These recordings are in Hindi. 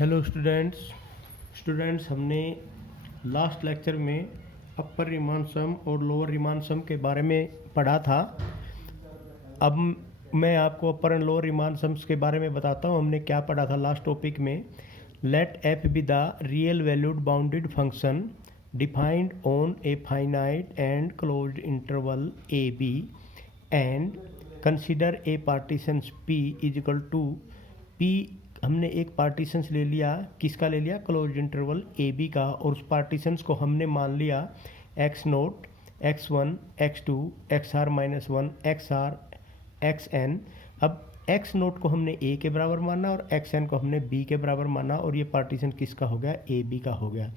हेलो स्टूडेंट्स हमने लास्ट लेक्चर में अपर रिमान सम और लोअर रिमान सम के बारे में पढ़ा था। अब मैं आपको upper and lower Riemann sums के बारे में बताता हूँ हमने क्या पढ़ा था लास्ट टॉपिक में। Let F be the real valued bounded function defined on a finite and closed interval A B and consider a partition P is equal to P. हमने एक पार्टीशंस ले लिया, किसका ले लिया? क्लोज्ड इंटरवल ए बी का, और उस पार्टीशंस को हमने मान लिया X naught, X one, X two, X R minus one, X R, X N. अब एक्स नोट को हमने ए के बराबर माना और एक्स एन को हमने बी के बराबर माना, और ये पार्टीशन किसका हो गया? ए बी का हो गया।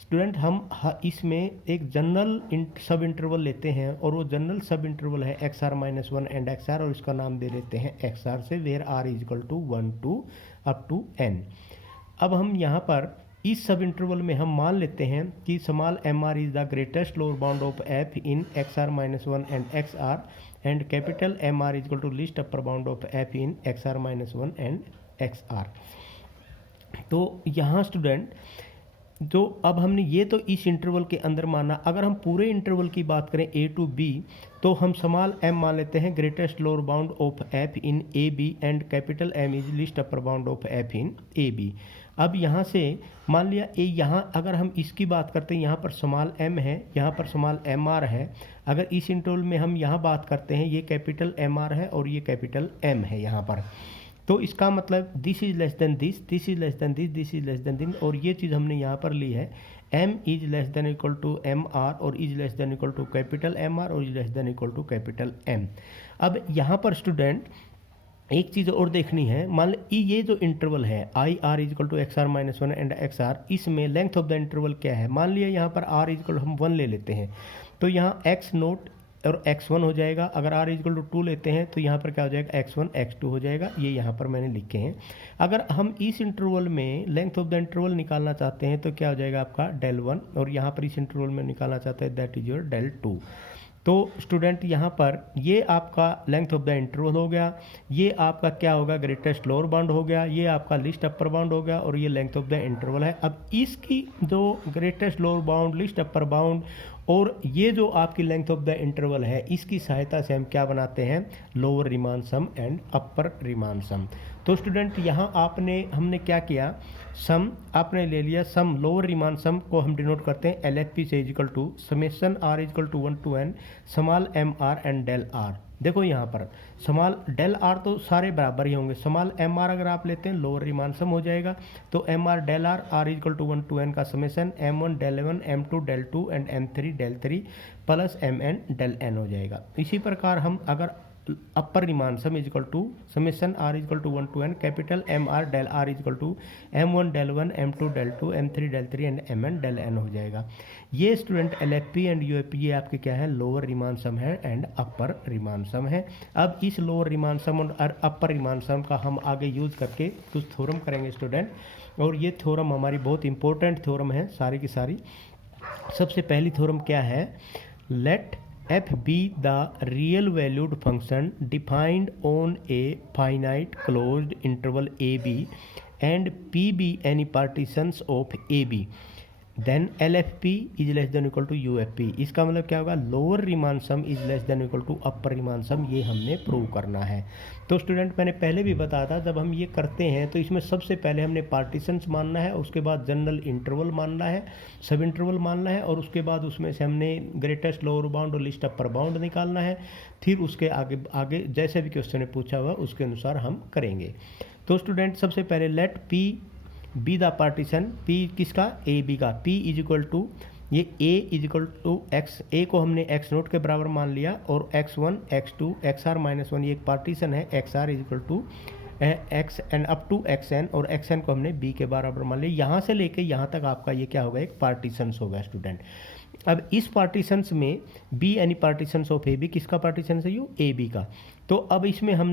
स्टूडेंट हम इसमें एक जनरल सब इंटरवल लेते हैं, और वो जनरल सब इंटरवल है X R minus one and X R, और इसका नाम दे देते हैं एक्स आर से, where R is equal to 1 to up to N. अब हम यहाँ पर इस सब इंटरवल में हम मान लेते हैं कि small M R is the greatest lower bound of F in X R minus one and X R, and capital M R is equal to least upper bound of F in X R minus one and X R. तो यहाँ स्टूडेंट तो अब हमने ये तो इस इंटरवल के अंदर माना। अगर हम पूरे इंटरवल की बात करें ए टू बी, तो हम स्मॉल एम मान लेते हैं greatest lower bound of F in A B, and capital M is least upper bound of F in A B. अब यहाँ से मान लिया ए, यहाँ अगर हम इसकी बात करते हैं, यहाँ पर स्मॉल एम है, यहाँ पर स्मॉल एम आर है। अगर इस इंटरवल में हम यहाँ बात करते हैं, ये कैपिटल एम आर है और ये कैपिटल एम है यहाँ पर, तो इसका मतलब this is less than this, this is less than this, this is less than this, और ये चीज़ हमने यहाँ पर ली है m is less than equal to M R, और is less than equal to capital M R, और is less than equal to capital M. अब यहाँ पर स्टूडेंट एक चीज़ और देखनी है। मान ली ये जो इंटरवल है I R is equal to X R minus one and X R, इसमें लेंथ ऑफ द इंटरवल क्या है? मान लिया यहाँ पर आर इज इक्वल हम 1 ले लेते हैं, तो यहाँ एक्स नोट और x1 हो जाएगा। अगर r इक्वल टू 2 लेते हैं तो यहाँ पर क्या हो जाएगा? x1 x2 हो जाएगा। ये यहाँ पर मैंने लिखे हैं। अगर हम इस इंटरवल में लेंथ ऑफ द इंटरवल निकालना चाहते हैं तो क्या हो जाएगा आपका? del 1, और यहाँ पर इस इंटरवल में निकालना चाहते हैं दैट इज योर del 2। तो स्टूडेंट यहाँ पर ये आपका लेंथ ऑफ द इंटरवल हो गया, ये आपका क्या होगा? ग्रेटेस्ट लोअर बाउंड हो गया, ये आपका लिस्ट अपर बाउंड हो गया, और ये लेंथ ऑफ द इंटरवल है। अब इसकी जो greatest lower bound, list upper bound और ये जो आपकी लेंथ ऑफ द इंटरवल है, इसकी सहायता से हम क्या बनाते हैं? Lower Riemann sum and upper Riemann sum. तो स्टूडेंट यहाँ हमने क्या किया? सम आपने ले लिया, सम लोअर रिमान सम को हम डिनोट करते हैं एल एफ पी से, is equal to summation R is equal to 1 to N small M R and del R. देखो यहाँ पर स्मॉल डेल आर तो सारे बराबर ही होंगे, स्मॉल एम आर अगर आप लेते हैं लोअर रिमान सम हो जाएगा, तो M R del R equal to 1 to N का summation M one del one, M two del two and M three del three plus M N del N हो जाएगा। इसी प्रकार हम अगर upper Riemann sum is equal to summation R is equal to 1 to N capital M R del R is equal to M one del one, M two del two, M three del three and M N del N हो जाएगा। ये student L F P and U F P ये आपके क्या है? लोअर रिमान सम है एंड अपर रिमान सम है। अब इस लोअर रिमान सम और अपर रिमान सम का हम आगे यूज करके कुछ थ्योरम करेंगे स्टूडेंट, और ये थ्योरम हमारी बहुत इंपॉर्टेंट थ्योरम है सारी की सारी। सबसे पहली थ्योरम क्या है? Let f be the real valued function defined on a finite closed interval ab and p be any partitions of ab, then L F P is less than equal to U F P. इसका मतलब क्या होगा? Lower Riemann sum is less than equal to upper Riemann sum. ये हमने प्रूव करना है। तो स्टूडेंट मैंने पहले भी बताया था, जब हम ये करते हैं तो इसमें सबसे पहले हमने पार्टीशंस मानना है, उसके बाद जनरल इंटरवल मानना है, सब इंटरवल मानना है, और उसके बाद उसमें से हमने ग्रेटेस्ट लोअर बाउंड और लिस्ट अपर बाउंड निकालना है। फिर उसके आगे आगे जैसे भी क्वेश्चन ने पूछा हुआ उसके अनुसार हम करेंगे। तो स्टूडेंट सबसे पहले let P be the partition, P किसका? ए बी का। पी इज इक्वल टू ये A is equal to X, A को हमने एक्स नोट के बराबर मान लिया, और X one, X two, X R minus one ये एक पार्टीशन है, X R is equal to X N up to X N, और एक्स एन को हमने बी के बराबर मान लिया। यहाँ से लेके यहाँ तक आपका ये क्या होगा? एक पार्टीशंस होगा स्टूडेंट। अब इस पार्टीशंस में be any partitions of A B, किसका पार्टीशन है? यू ए बी का। तो अब इसमें हमने